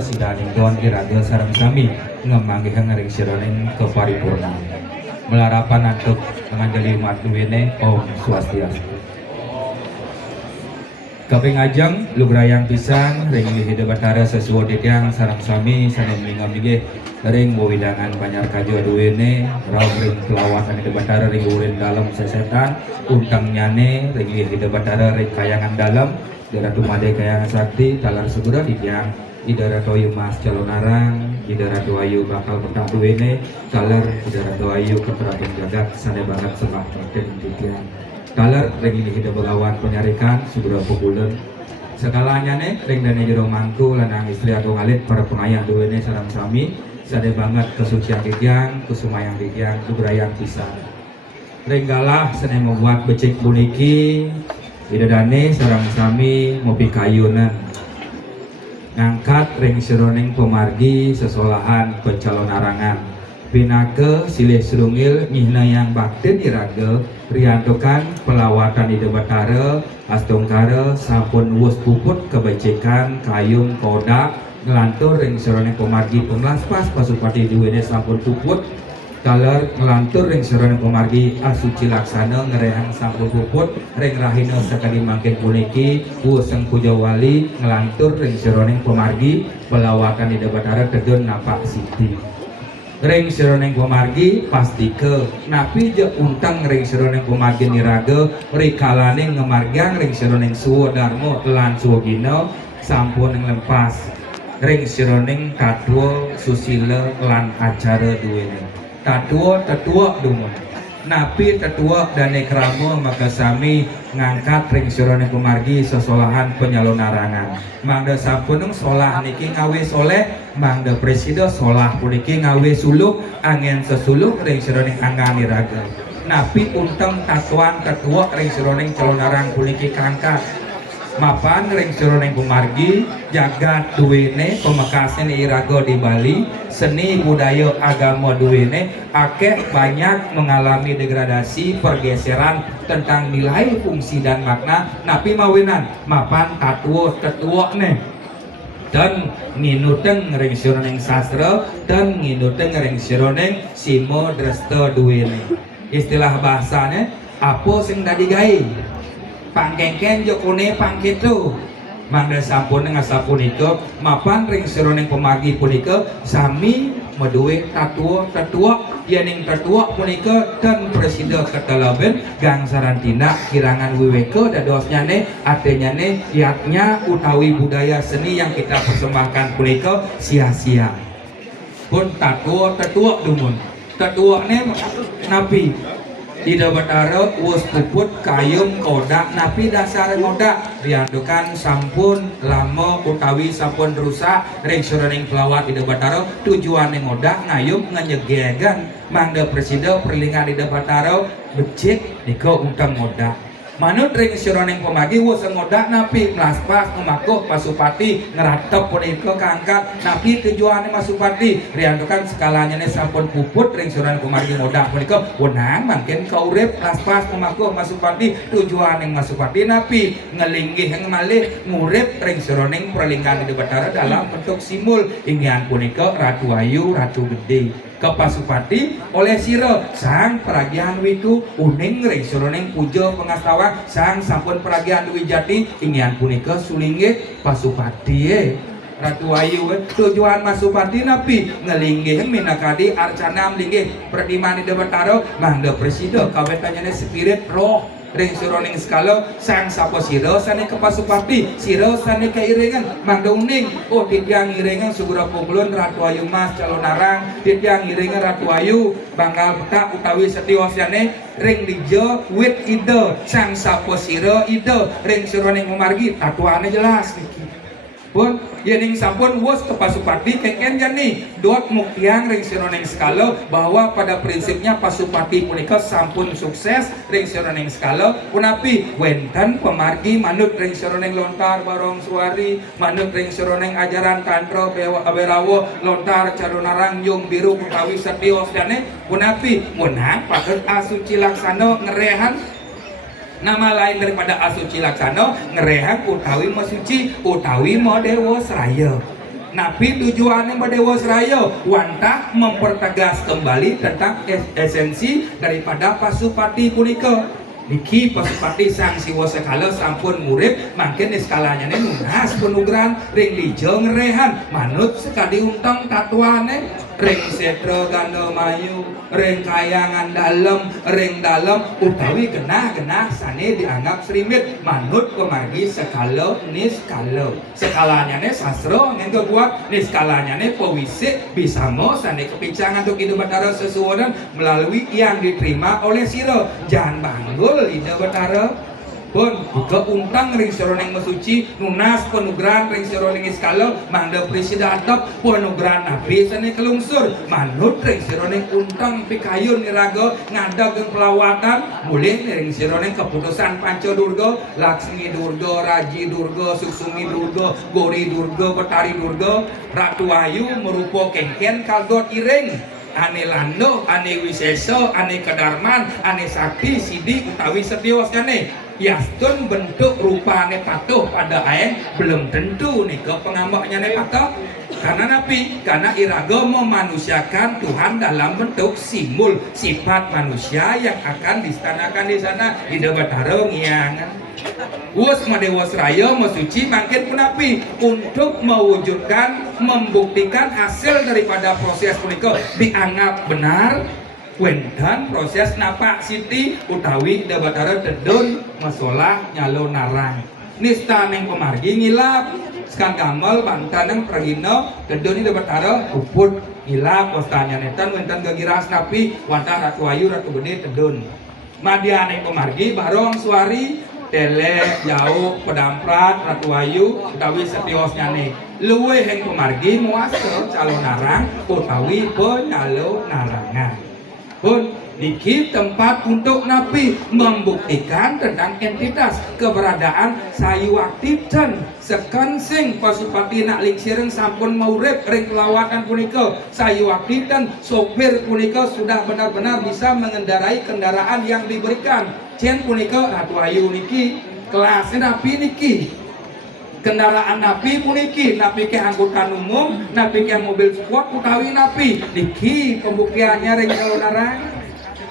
sidaning doan iraga sareng sami ngemanggihan ring sironing keparipurna melarapan antuk ngandeli umat duwene Om Swastiastu. Kaping ajeng lugrayang pisan ring hidup batara sesuai tiang sarang sami sanem mingam nige ring wewidangan banyar kaju aduene raw ring pelawatan hidup batara ring urin dalam sesetan untang nyane ring hidup batara ring kayangan dalam daerah dumade kayangan sakti talar segera di tiang idara toyu mas calonarang idara doayu bakal petang duene talar idara doayu keperabun jagat sane banget sembah dan di tiang kalar ring ini kita berlawan penyarikan segera populer sekalanya nih ring dan jero mangku lanang istri atau ngalit para pengayah dua ini sarang sami sade banget kesucian tiang kesumayang tiang keberayaan pisah ring galah seneng membuat becek buniki idadane sarang sami mopi kayunan ngangkat ring seroning pemargi sesolahan pencalon arangan pinake silih serungil nyihna yang bakti diraga riantokan pelawatan ide batara astongkara sampun wus puput kebajikan kayung kodak ngelantur ring seroning pemargi penglaspas pasupati duwene sampun puput kaler ngelantur ring seroning pemargi asuci laksana ngerehang sampun puput ring rahina sekali mangkin puniki wuseng pujawali ngelantur ring seroning pemargi pelawatan ide batara tegun napak siti ring seroneng pemargi pasti ke napi je untang ring seroneng pemargi niraga rikalane ngemargang ring seroneng suwo darmo lan suwo gino sampun yang lempas ring seroneng kadua susila lan acara duwene kadua tetua dumun napi tetua dan ekramo maka sami ngangkat ring seroneng pemargi sesolahan penyalon arangan mangda sampun solah niki ngawe soleh mangda presida solah puniki ngawe suluk angin sesuluk ring seroneng anggan iraga napi unteng tatuan tetua ring seroneng calon arang puniki kangkat mapan ring seroneng pemargi jagat duwene pemekasan iraga di Bali seni budaya agama duwene akeh banyak mengalami degradasi pergeseran tentang nilai fungsi dan makna napi mawinan mapan tatuo tetua ne dan nginuteng ring seroneng sastra dan nginuteng ring seroneng simo dresta duwene istilah bahasanya apa sing tadi gai pangkengken jokone pangketu mangda sampun ngasapunika mapan ring seroneng pemargi punika sami meduwe tatua yening tatua punika dan presida ketalaben gang sarantina kirangan wiweke dadosnya ne artinya ne kiatnya utawi budaya seni yang kita persembahkan punika sia-sia pun tatua dumun tatua ne napi tidak batara wus puput kayung kodak napi dasar ngodak diandukan sampun lama utawi sampun rusak ring seroning pelawat tidak batara tujuan ngodak ngayung nganyegegan mangda presida perlingan tidak batara becik niko utang ngodak manut ring seroning pemagi wus ngodak napi melaspas ngemakuh pasupati ngeratep punika kangkat napi tujuannya masupati riantukan skalanya nih sampun puput ring seroning pemagi ngodak punika wenang mungkin kaurip melaspas ngemakuh masupati tujuan yang masupati napi ngelinggih ngemalih ngurip ring seroning perlinggan di batara dalam bentuk simul ingin punika Ratu Ayu Ratu Gede kepasupati oleh siro sang peragian witu uning ring seroning puja pengastawa sang sampun peragian wijati ingin punika sulinggih pasupati Ratu Ayu tujuan masupati napi ngelinggih minakadi arcana melinggih perdiman di bataro mangda presida kawetannya spirit roh ring seroning skala sang sapa sira sane kepasupati sira sane keiringan mangda uning oh titiang iringan sugura pungulun Ratu Ayu Mas calon arang titiang iringan Ratu Ayu banggal petak utawi setiwasane ring dijo wit ide sang sapa sira ide ring seroning memargi tatuane jelas niki pun yening sampun wos kepasupati keken jani dot muktiang ring seroning skala bahwa pada prinsipnya pasupati punika sampun sukses ring seroning skala punapi wenten pemargi manut ring seroning lontar barong suari manut ring seroning ajaran tantra berawo lontar carunarang yung biru utawi setios dane punapi munang patut asuci laksana ngerehan nama lain daripada asuci laksana ngerehang utawi masuci utawi modewo seraya Napi tujuannya berdewas raya wantah mempertegas kembali tentang esensi daripada Pasupati punika. Niki Pasupati sang siwa sekala sampun murid makin skalanya nunas penugaran ring lijeng rehan manut sekali untang tatuane ring setra ganda mayu ring kayangan dalam utawi genah sane dianggap srimit manut pemargi sekala niskala skalanya sastra yang kebuat niskalanya pewisik bisa mo sane kepincangan untuk hidup Batara sesuatu melalui yang diterima oleh siro jangan banggul ide Batara pun buka untang ring seroneng mesuci nunas penugaran ring seroneng iskala manda presida atap penugaran nabi sane kelungsur manut ring seroneng untang pikayun niraga ngadeg pelawatan mulih ring seroneng keputusan Panca Durga Laksmi Durga Raji Durga Suksumi Durga Gori Durga Betari Durga Ratu Ayu merupa kengken kaldot iring ane lando ane wiseso ane kedarman ane sakti sidi utawi setiwas kane yastun bentuk rupane patuh pada aeng belum tentu nih ke pengambaknya nih patuh karena iraga memanusiakan Tuhan dalam bentuk simbol sifat manusia yang akan distanakan di sana di Batara ngiangan Us Madewas Raya mesuci makin penapi untuk mewujudkan membuktikan hasil daripada proses punika dianggap benar wendan proses napak siti utawi da Batara tedun masalah nyalo narang nista neng pemargi ngilap sekan gamal bantaneng perhino tedun da Batara uput ngilap wastanya netan wendan gagiras napi wantah Ratu Ayu Ratu Gede tedun madya neng pemargi barong suari tele jauh pedamprat Ratu Ayu utawi setiosnya nih luwe heng pemargi muasel calon narang utawi penyalo narangan pun niki tempat untuk napi membuktikan tentang entitas keberadaan sayuakti dan sekensing Pasupati nak lingsireng sampun maurip ring kelawatan punika sayuakti dan sopir punika sudah benar-benar bisa mengendarai kendaraan yang diberikan cien punika Ratu Ayu niki kelasnya napi niki kendaraan napi puniki napi ke angkutan umum napi ke mobil sport utawi napi niki pembuktiannya ring calon narang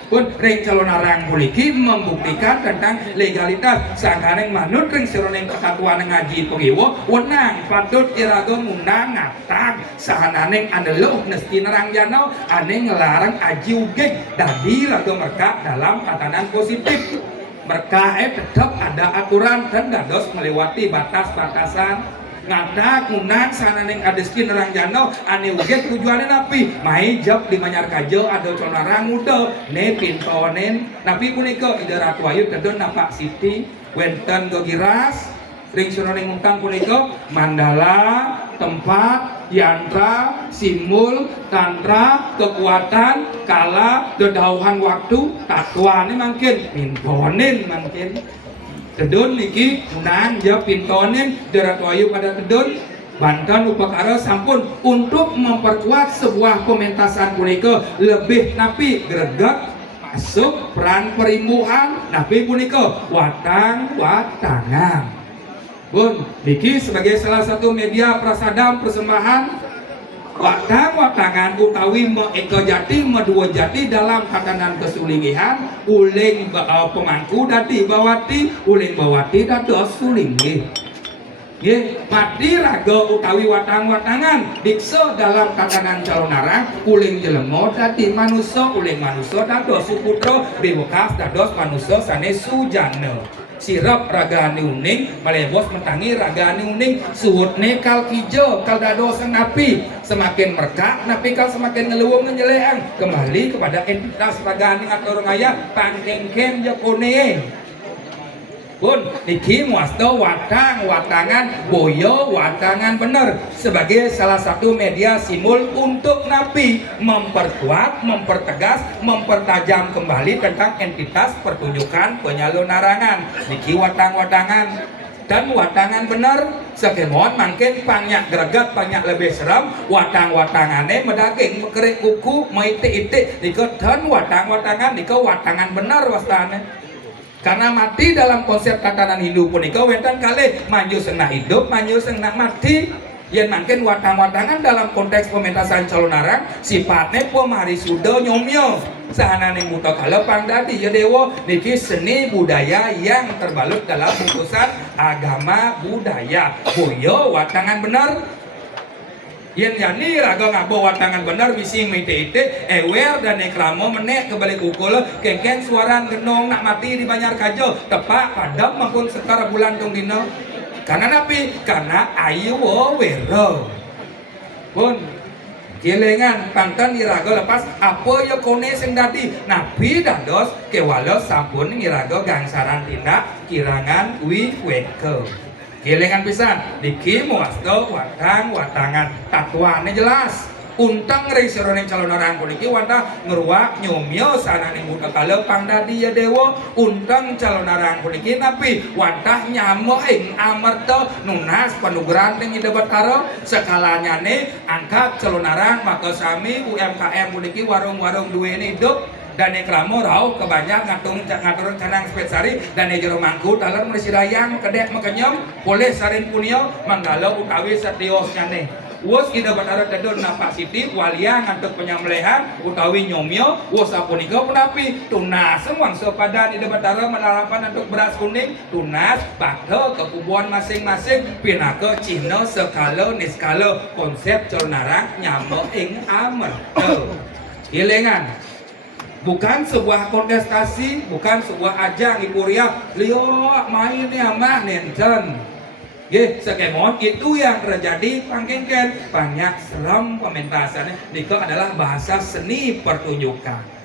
pun ring calon narang puniki membuktikan tentang legalitas sakaneng manut ring seroneng kesatuan ngaji pengiwo wenang patut iraga ngundang ngatang sahananeng andeluh nesti nerang janau aneng ngelarang aji ugek dadi raga mereka dalam tatanan positif mereka tetap ada aturan dan dados melewati batas-batasan ngadak ngunang sananeng adeski nerang janau ane uget tujuannya napi mai jab di manyar kajo ada conarang muda ne pintonen napi punika ide Ratu Ayu tedon napak siti wenten gogiras ring sunoneng untang punika mandala tempat yantra, simbol, tantra, kekuatan, kala, dedauhan waktu, tatuane mungkin, pintonin mungkin. Tedun niki unang ja pintonin Ratu Ayu pada tedun Banten upakara sampun untuk memperkuat sebuah pementasan punika lebih napi greget masuk peran perimbuhan napi punika watangan. Bun, niki sebagai salah satu media prasadam persembahan watangan utawi eka jati medua jati dalam tatanan kesulingihan uling pemangku dati bawati uling bawati dados sulinggih ye mati raga utawi watangan dikso dalam tatanan calon narang uling jelemo dati manusia uling manusia dados suputra bekas dados manusia sanes sujana sirap ragani uning malebos mentangi ragani uning suhutne kal kijo kal dados napi semakin merkak napi kal semakin ngeluwung ngenyeleang kembali kepada entitas ragani atau rangaya pangkengken jakone pun niki muasto watangan boyo watangan bener sebagai salah satu media simbol untuk napi memperkuat mempertegas mempertajam kembali tentang entitas pertunjukan penyalur narangan niki watangan dan watangan bener sekemon mungkin banyak greget banyak lebih seram watangannya medaging mekerik kuku maite-ite niko dan watangan niko watangan bener wastane karena mati dalam konsep tatanan Hindu punika wenten kali manju sengna hidup manju sengna mati Yang mungkin watang-watangan dalam konteks pementasan calon arang sifatnya pemari sudo nyomyo sahanane muta kalepang dadi ya dewa niki seni budaya yang terbalut dalam bungkusan agama budaya boyo watangan bener yen yani raga ngabo watangan bener bising mite-ite ewer dan nekramo menek kebalik ukul kengken suaran genong nak mati di Banjar Kajo tepak padam maupun setara bulan tong dino karena napi karena ayu wero pun jelengan pantan iraga lepas apa ya kone sing dadi napi dados kewalos sampun iraga gangsaran tindak kirangan weke jelengan pisan diki muasto watangan tatuane jelas untang ring serone calon orang puniki wanda ngeruak nyomyo sanane muda kalepang dadi ya dewa untang calon orang puniki napi wanda nyamo ing amerta nunas panugeran ing ide Batara sekalanya ne angkat calon orang maka sami UMKM puniki warung-warung duweni hidup dan kramo rauh kebanyak ngatur canang spesari dan jero mangku taler mesidayang kedek mekenyom boleh sarin punio manggalo utawi setios nyane wos ida Batara tedon napak siti walia ngantuk penyembelihan utawi nyomyo wos apunika punapi tunas wangsa padan ida Batara menarapan untuk beras kuning tunas bakdo kekubuan masing-masing pinake Cina skala niskala konsep colnarang nyamo ing amer ilengan bukan sebuah kontestasi bukan sebuah ajang hiburia liok main ya mah nenten ye sekemon itu yang terjadi pangkengken banyak seram pementasannya itu adalah bahasa seni pertunjukan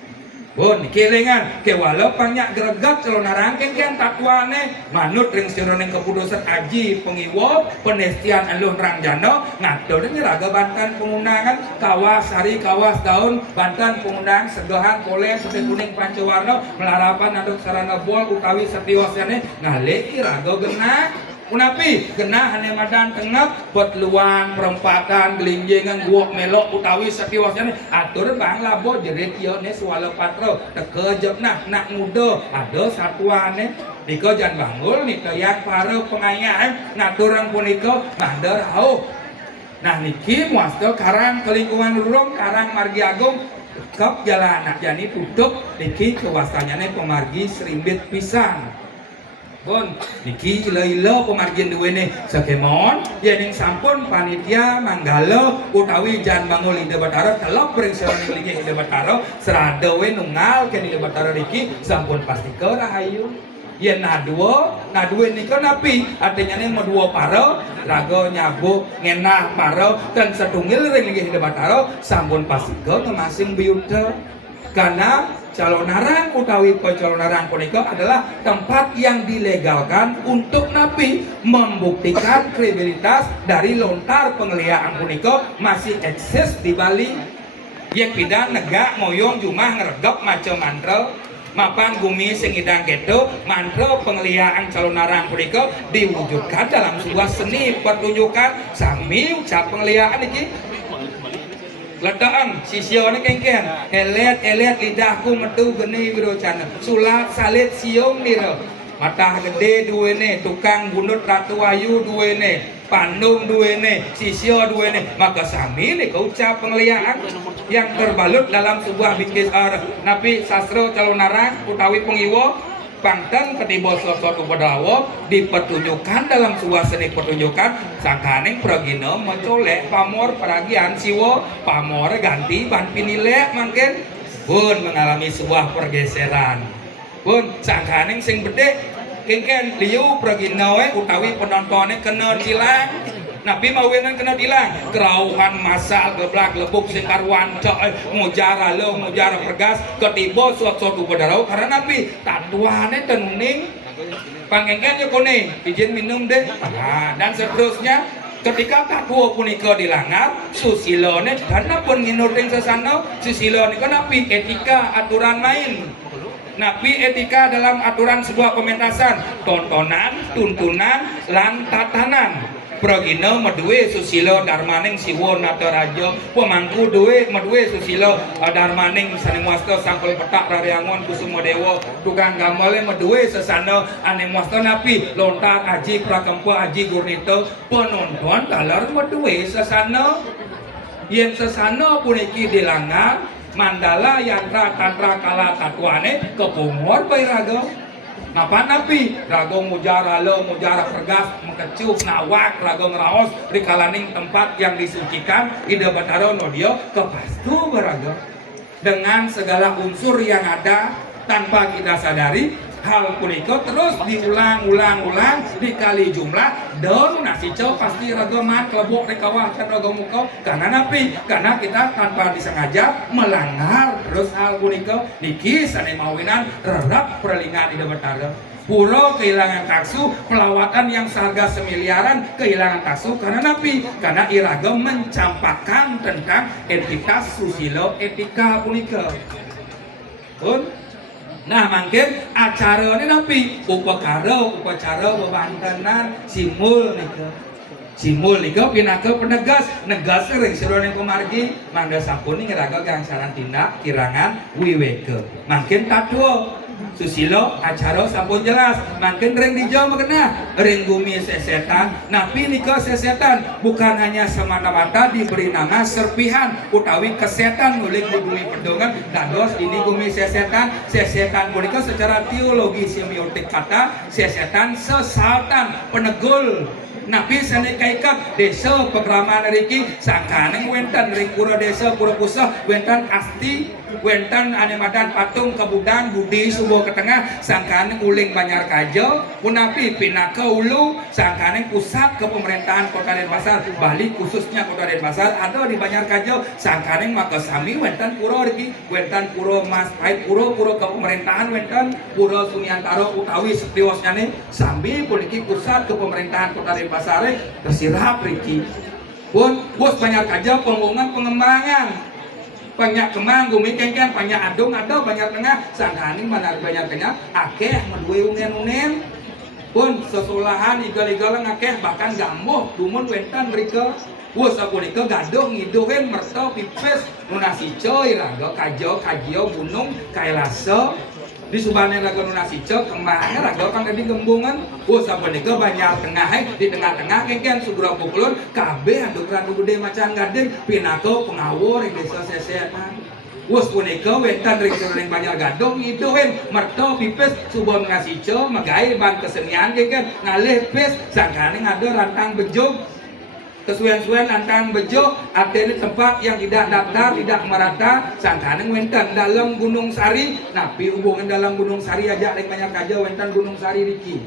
pun kelengan kewalau banyak greget calon rangkengken takwane manut ring sironing keputusan aji pengiwo penestian alun rangjano ngatur nyeraga Banten pengundangan kawas hari kawas daun Banten pengundang sedohan kolen putih kuning pancawarna melarapan aduk sarana bol utawi setiwasane ngalih iraga genah Unapi genah hane madan tengep buat luang perempatan gelinjengan guok melok utawi setiwasnya atur bang labo jerit yo ne swala patro tekejep nak muda ada satuane diko jan bangul nika yang para pengayaan ngaturang punika mandar hauh nah niki muasto karang kelingkungan lurung karang Margi Agung kep jalan anak jani tutup niki kewastanyane pemargi serimbit pisang pun niki ila-ila pemargian duwene sakemon yen sampun panitia manggala utawi jan bangul ide Batara telok bring serone ide Batara serada we nunggal ken ide Batara niki sampun pasti ke rahayu yen nadua nika napi artinya ne medua para raga nyabuk ngenah para dan setunggal ring ide Batara sampun pasti ke masing biuta karena calon arang utawi calon arang punika adalah tempat yang dilegalkan untuk napi membuktikan kredibilitas dari lontar penglihatan punika masih eksis di Bali yang pidan negak moyong jumah ngeregep macam mantra mapan gumi sing idang keto mantra penglihatan calon arang punika diwujudkan dalam sebuah seni pertunjukan sami ucap penglihatan iki ledang sisione kengken elet lidahku metu geni wirocana sulat salit siung dira mata gede duwene tukang bunut Ratu Ayu duwene Pandung duwene sisio duwene maka sami nika ucap penglihatan yang terbalut dalam sebuah bingkis napi sastra calon arang utawi pengiwo Banten ketiba suatu bedawa dipertunjukkan dalam sebuah seni pertunjukan sangkaning pragina mencolek pamor peragian siwo pamor ganti ban pinile mungkin pun mengalami sebuah pergeseran pun sangkaning sing bedek kengken liu pragina we utawi penontonnya kena dilang Nabi mawinan kena dilang kerauhan masal geblak lebuk singkar wancok ngujara lo ngujara pergas ketiba suatu bedarau karena Nabi tatuannya tenuning pangengkennya kuning izin minum deh dan seterusnya ketika tatuo punika dilanggar susilone karena pun nginuting sesana susilone kan Nabi etika aturan main Nabi etika dalam aturan sebuah pementasan tontonan tuntunan lan tatanan pragina maduwe susila darmaning siwa nataraja pemangku duwe maduwe susila darmaning saning wasta sangkul petak rariangon kusuma dewa tukang gamale maduwe sesana ane wasta napi lontar aji prakempa aji gurnita penonton dalar maduwe sesana yen sesana puniki dilangar mandala yantra tantra kala tatuane kepungor bae raga napa napi raga mujara le mujara pergas mengkecup nawak raga ngeraos di kalaning tempat yang disucikan ida batara no dia kepastu beraga dengan segala unsur yang ada tanpa kita sadari hal punika terus diulang-ulang dikali jumlah dan nasi cau pasti ragaman kelebok rekawah kan raga muka karena napi karena kita tanpa disengaja melanggar terus hal punika niki sane mawinan rerap perlingan di Batara pura kehilangan taksu pelawatan yang seharga semiliaran kehilangan taksu karena napi karena iraga mencampakkan tentang etika susilo etika punika pun nah mungkin acara ini napi upacara bebantenan simul nika pinaka penegas negas ring seruan yang pemargi mangga sapuni ngeraga gang saran tindak kirangan wiweke makin tatuo susilo acara sampun jelas makin ring dijauh mengenah ring bumi sesetan napi nika sesetan bukan hanya semata-mata diberi nama serpihan utawi kesetan ngulik di bumi pedongan dados ini bumi sesetan punika secara teologi semiotik kata sesetan sesaltan penegul napi sane kaikap desa pegraman riki sangkaneng wenten ring pura desa pura pusah wenten asti wenten ane madan patung kebudan budi subuh ketengah sangkaneng uling Banyar Kajo punapi pinaka ulu sangkaneng pusat kepemerintahan Kota Denpasar Bali khususnya Kota Denpasar ada di Banyar Kajo sangkaneng makasami wenten pura riki wenten pura Mas Pait pura kepemerintahan wenten pura Sunyantaro utawi setiosnya nih sambil puniki pusat kepemerintahan Kota Denpasar pasare tersirap riki pun bos banyak aja pembangunan pengembangan banyak kemang gumi kengken banyak adung ada banyak tengah sangkaning mana banyak tengah akeh medue ungen pun sesulahan igal-igal akeh bahkan gambuh dumun wentan mereka bos apunika gaduh ngiduhin merta pipes nunasi coy raga kajio gunung kailasa di subane lagu nasi cok kembangnya raga kang di gembungan bos sapunika banyak tengah di tengah-tengah kengken sugro pukulun kabeh anduk randu gede macan gading pinako pengawur ing desa sesetan bos punika wentan ring banyak gadong ngiduhin merto pipes subon ngasih cok magae ban kesenian kengken ngalih pes sangkane ngado rantang bejog kesuwen-suwen lantang bejo artinya tempat yang tidak daftar tidak merata sangkaneng wenten dalam Gunung Sari napi hubungan dalam Gunung Sari aja rek banyak aja wenten Gunung Sari riki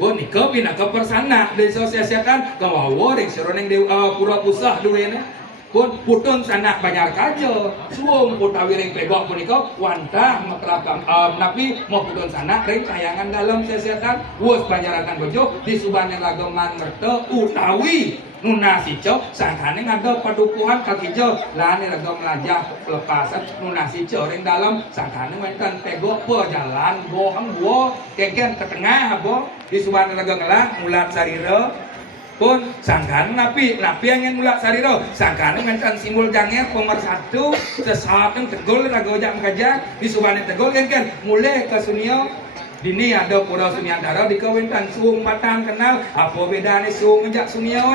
nika pinaka persana desa sesetan kawawo rek seroneng pura pusah duwene pun putun sanak Banyar Kajo suwung utawi ring pegok punika wantah mekelakam napi mau putun sanak ring tayangan dalam sesetan wus Banjaratan Bejo di subane lageman merta utawi nunasi cok sangkane ngado padukuhan kaki jo lane raga melajah pelepasan nunasi cok ring dalam sangkane wenten pegok po jalan bohang bo kengken ke tengah bo di subane laga ngelah mulat sarira pun sangkan napi yang mulak sariro sangkan ngancan simbol janger pemersatu sesuatu tegol raga ojak mengajak di subane tegol kan mulai ke sunio dini ada pura Sunyantara di kawentan suung batang kenal apa bedane suung ngejak sunio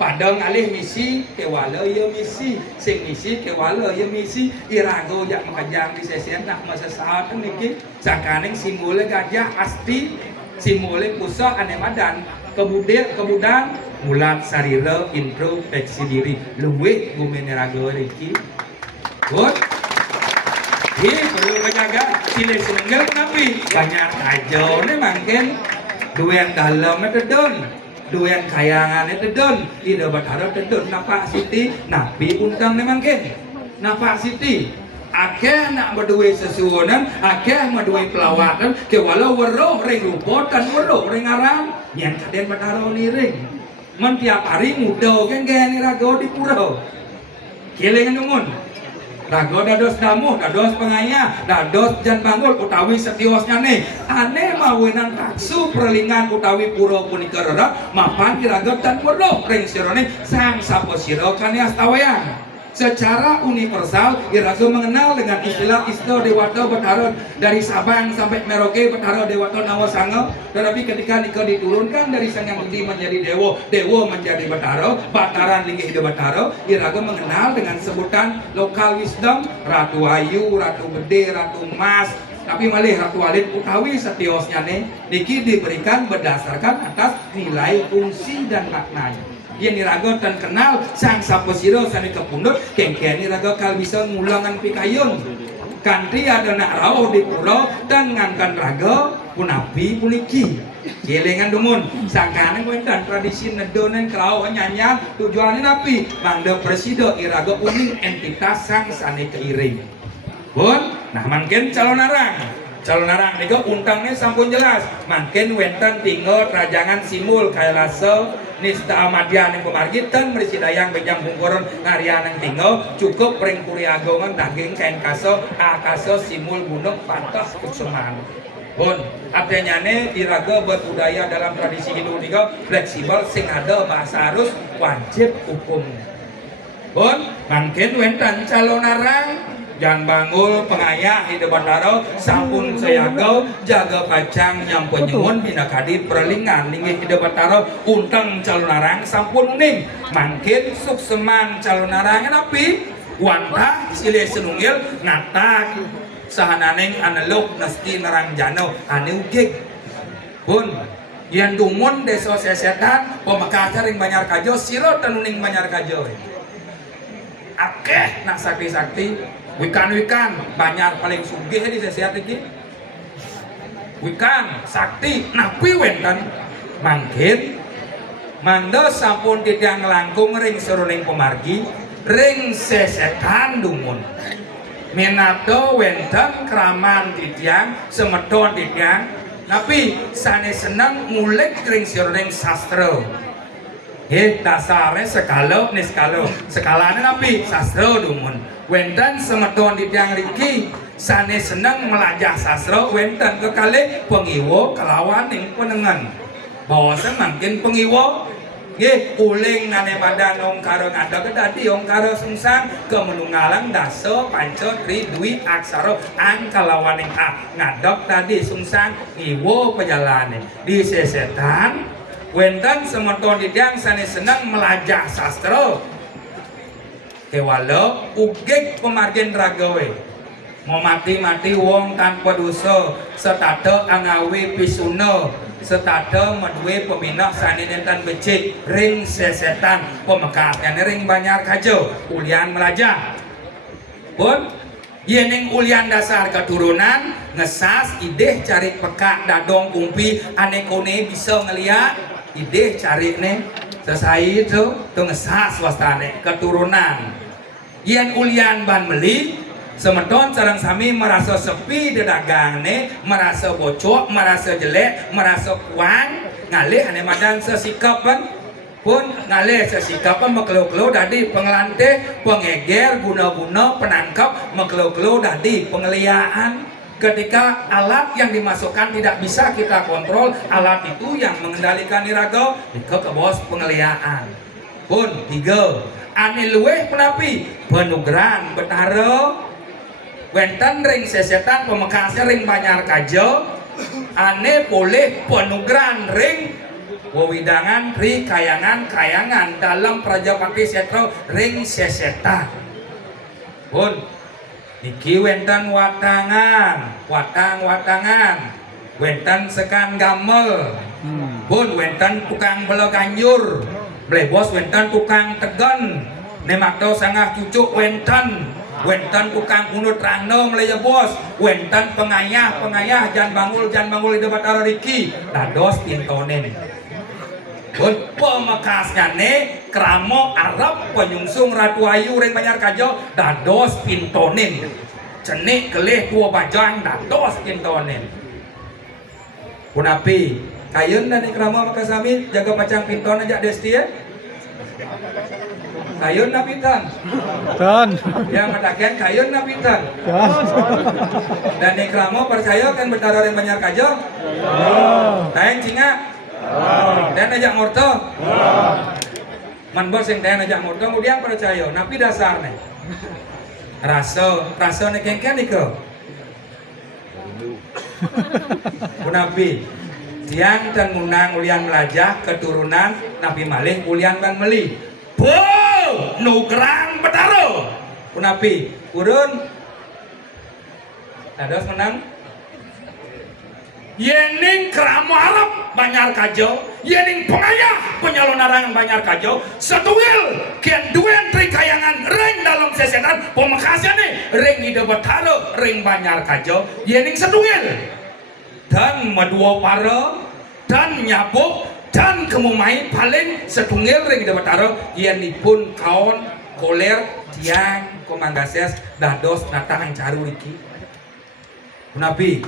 padang alih misi kewala ya misi sing misi kewala ya misi iraga ojak mengajak di sesian nak masa saat niki sangkaning simbole gajah asti simbole pusah ane madan kemudian mulat sarira introspeksi diri luwih gumene raga riki good perlu menjaga sile senengel napi banyak aja ne mangken duwen dalem tedon duwen kayangan tedon ida Batara tedon napa siti napi untang ne mangken napa siti akeh nak berduwe sesuonan akeh berduwe pelawatan ke walau weruh ring lupotan weruh ring aram yang kaden Batara ni ring men tiap hari muda kan gani raga di pura kelengan numun raga dados damuh, dados pengaya, dados jan banggul utawi setiosnya nih aneh mawinan taksu perlingan utawi pura punika rera mapan iraga dan bodoh ring sirone sang saposiro kanias tawayang. Secara universal iraga mengenal dengan istilah Isto Dewata Betara dari Sabang sampai Merauke Betara Dewata Nawasanga. Tetapi ketika nika diturunkan dari Sang Yang Budi menjadi Dewa, Dewa menjadi Betara, Bataran Linggih Hidup Betara, iraga mengenal dengan sebutan lokal wisdom Ratu Ayu, Ratu Bede, Ratu Mas. Tapi malih Ratu Alit utawi setiosnya niki diberikan berdasarkan atas nilai fungsi dan maknanya. Yang niraga dan kenal sang saposiro sani kepundut kengkeni raga kal bisa ngulangan pikayun kanti ada nak rauh di pulau dan ngangkan raga punapi puniki kelengan dumun sangkane kuentan tradisi nedonen kerau nyanya tujuannya napi mangda presido iraga uning entitas sang sani keiring pun nah mangken calon arang nika untangnya sampun jelas mangken wenten tinggal rajangan simul kaya rasa nista amadian yang pemargitan merisi dayang bejang bungkoron ngarian yang tinggal cukup ring kuri agongan daging kain kaso akaso simul gunung pantas kutsuman pun artinya iraga berbudaya dalam tradisi Hindu nika fleksibel sing ada bahasa arus wajib hukum pun mungkin wenten calon arang Jan Bangul pengayah Hidup Betara sampun sayagau jaga pacang nyampe nyuwun bina kadit perlingan linggih Hidup Betara untang calon arang sampun uning mangkin sukseman calon arang napi wantah silih senungil ngatak sahananeng analog nasti narang jano ane ugig pun yang dumun deso sesetan pemekaca ring Banyar Kajo siro tenuning Banyar Kajo akeh nak sakti-sakti wikan banyak paling sugih di sesiat iki wikan sakti napi wenten mangkin manda sampun tidak ngelangkung ring seruning pemargi ring sesetan dumun minato wenten kraman titiang semedon titiang tapi sane seneng ngulik ring seruning sastra dasarnya skalanya napi sastra dumun wenten semeton di tiang riki sane seneng melajah sastra wenten kekali pengiwo kelawan yang penengan bahwa makin pengiwo uling nane badan ongkara ngada kedadi ongkara sungsang kemenungalang daso panco tri dwi aksara angkalawan yang ngadok tadi sungsang iwo pejalane di sesetan wenten semeton di tiang sane seneng melajah sastra kewalo ugik pemargin ragawe mau mati wong tanpa dosa setata angawi pisuna setata medwe peminah sani nentan becik ring sesetan pemekatnya ring Banyar Kajo ulian melajah pun yeneng ulian dasar keturunan ngesas ideh cari pekak dadong kumpi anekone bisa ngeliat ideh cari nih selesai itu tuh ngesas wastane keturunan yen ulian ban meli semeton sareng sami merasa sepi di dagang nih merasa bocok merasa jelek merasa kuang ngalih ane madan sesikapan pun ngalih sesikapan mekelo-kelo dadi pengelante pengeger guna-guna penangkap mekelo-kelo dadi pengeliaan ketika alat yang dimasukkan tidak bisa kita kontrol alat itu yang mengendalikan iraga ke bos pengeliaan pun tiga ane luweh penapi penugran Betara wenten ring sesetan pemekasnya ring Banyar Kajo ane boleh penugran ring wewidangan ri kayangan dalam Prajapati Setro ring sesetan pun niki wenten watangan wenten sekan gamel pun wenten tukang bela ganjur blebos wenten tukang tegan nemakto sangah cucuk wenten tukang unut rano melaya bos wenten pengayah jan bangul Hidup Betara riki dados pintonen pun pemekasnya kramo Arab penyungsung Ratu Ayu ring Banyar Kajo dados pintonen cenik kelih tua bajang dados pintonen punapi kayun dan kramo makasami jaga pacang pinton aja desti ya kayun napitan. Tan. Yang matakian kayun napitan. Tan. Dan Ikramo percaya kan Betara yang Banjar Kajo? Tayang cinga? Dan ajak morto? Man bos yang tayang ajak morto, kemudian percaya. Napi dasarnya. Rasa nih kengken iko. Nabi tiang dan munang ulian melajah keturunan Nabi Malih ulian ban meli. Bo nugrang Betara. Nabi urun. Ada menang. Yening Kramo Arab Banjar Kajo, yening pengayah penyalon narangan Banjar Kajo, setunggal kian duen trikayangan ring dalam sesetan pemekasan nih ring ide Betara ring Banjar Kajo, yening setunggal dan medua para dan nyabuk dan kemumai paling setunggal ring ide Betara yenipun kaon koler tiang komanggases dados natang caru iki Nabi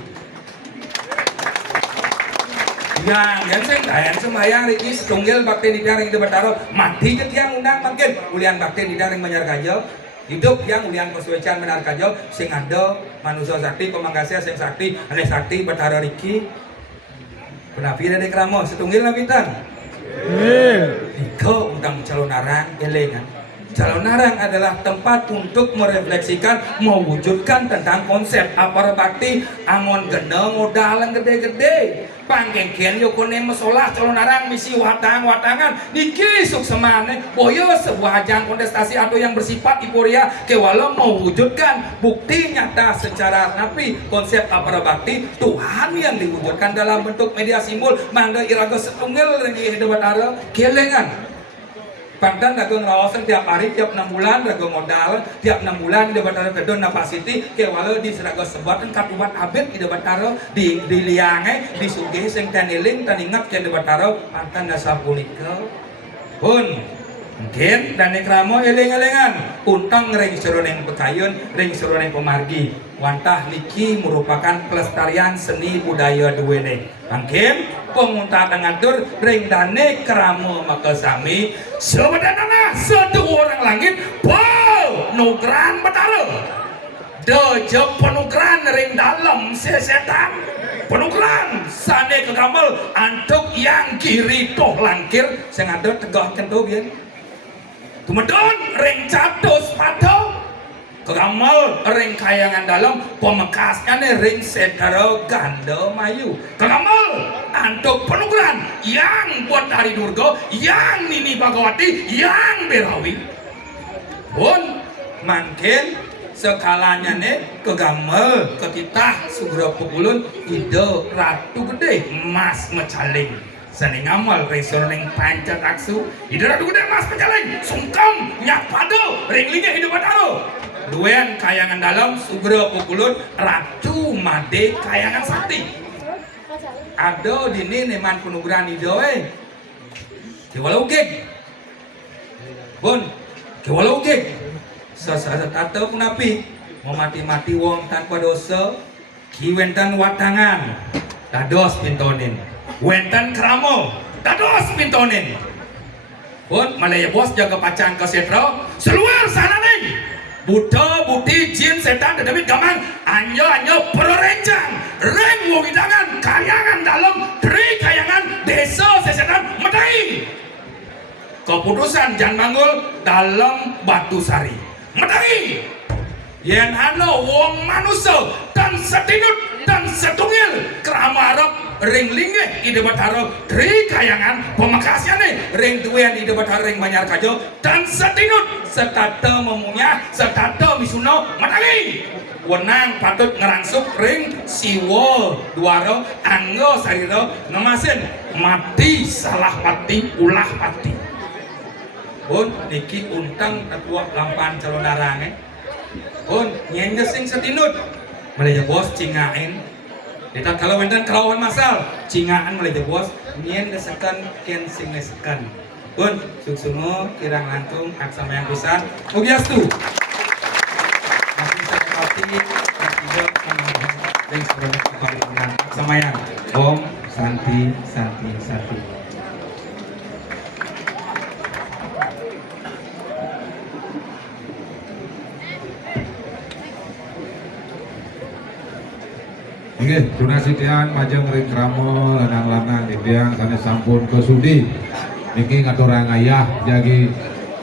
yang saya semayang Riki setunggal bakti di daring Betara mati je tiang undang makin ulian bakti di daring Banjar Kajo hidup yang ulian persuecian Banjar Kajo sing ada manusia sakti pemanggasnya sing sakti aneh sakti Betara Riki Nabi dari Kramo setunggal nabitan Iko undang calon narang elengan. Calon narang adalah tempat untuk merefleksikan, mewujudkan tentang konsep apara bakti amon gede modalan gede-gede pangkengkian yokone mesolah calon narang misi watangan niki suksemane boyo sebuah ajang kontestasi atau yang bersifat iporia kewalau mewujudkan bukti nyata secara napi konsep apara bakti Tuhan yang diwujudkan dalam bentuk media simbol mangga iraga setunggal lagi hidup Betara kelengan Pantan dagang rawasan tiap hari, tiap 6 bulan dagang modal, tiap 6 bulan di Betara kedon napasiti, kewala di seraga sebat dan katubat abet di Betara di liange, di sugih sing taniling taningat ke di Betara pantan dasar punika. Pun mungkin dan Ikramo eling-elingan untang ring seroneng pekayun, ring seroneng pemargi. Wantah niki merupakan pelestarian seni budaya duwene. Mungkin pengunta ngatur ring dane Kramo makasami sebenarnya sedua orang langit wow nugran Betara deje penugran ring dalam sesetan penugran sane kegamel antuk yang kiri toh langkir sing ada tegah kento biyen tumedon ring catus pato kegamel ring kayangan dalam pemekasnya nih ring Setara Ganda Mayu kegamel antuk penugran yang buat Hari Durga yang Nini Bagawati yang Berawi pun makin sekalanya nih kegamel ketitah sugro pukulun ide ratu gede emas mecaling seni ngamal resor ring pancat aksu ide ratu gede emas mecaling sungkem nyak pado ring lingga hidup Betara duen kayangan dalam sugro pukulun ratu made kayangan sakti ada dini neman penugran idoe kewalau gig pun kewalau gig sesat atau punapi mau mati-mati wong tanpa dosa kiwentan watangan dados pintonin wentan Kramo dados pintonin pun malaya bos jaga pacang ke setro seluar sana nih Buddha, Budi, Jin, Setan, dan David Gamang Anyo perencang Reng Wawidangan Kayangan dalam Tri Kayangan Desa Sesetan Medai keputusan Jan Manggul dalam Batu Sari Medai yen ano wong manusia dan setinut dan setungil Kramo Arab ring linggih ide Betara Tri Kayangan pemekasnya nih ring duyan ide Betara ring Banjar Kajo dan setinut setata memunya setata misuno Medai wenang patut ngerangsuk ring siwo duaro anggo sariro ngemasin mati salah pati ulah pati pun niki untang ketua lampan calon narange pun nyenges sing setinut Malaya bos cingain kita kalau wenten kelawan masal cingaan Malaya bos nyengesekan ken sing nesekan pun suksumo kirang lantung aksama yang pisan mugiastu masih sakapati tidak menahan dan sebenarnya keparingan aksama yang Om Santi Santi Santi Oke, donasi tiang majeng ring kramo lanang-lanang tiang sanes sampun kesudi. Niki ngaturang ayah jagi